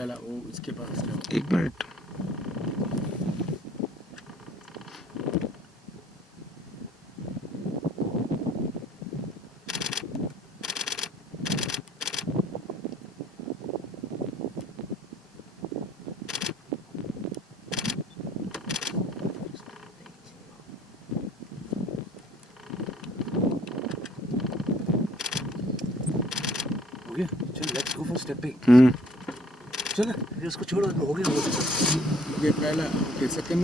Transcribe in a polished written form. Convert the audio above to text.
पहला वो इसके पास जाओ। एक मिनट। हो गया, चल लेट्स गो फॉर स्टेपिंग। हम्म। चल ये उसको छोड़ो, हो गया। ये पहला, ओके सेकंड